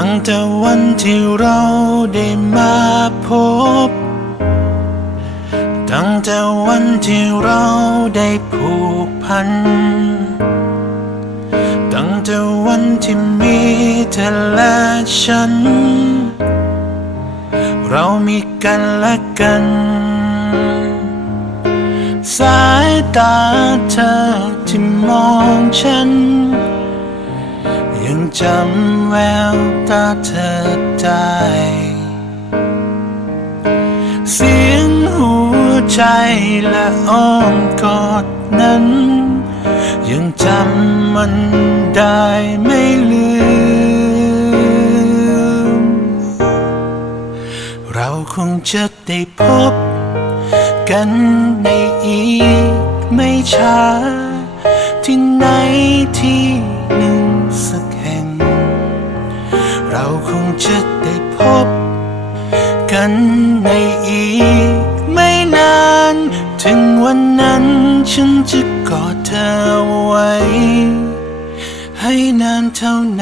ั้งแต่วันที่เราได้มาพบ ตั้งแต่วันที่เราได้ผูกพัน ตั้งแต่วันที่มีเธอและฉัน เรามีกันและกัน สายตาเธอที่มองฉัน จำแววตาเธอได้เสียงหัวใจและอ้อมกอดนั้น ยังจำมันได้ไม่ลืม เราคงจะได้พบกันในอีกไม่ช้า ที่ไหนที่หนึ่งสัก จะได้พบ กันในอีกไม่นาน ถึงวันนั้นฉันจะกอดเธอไว้ ให้นานเท่านาน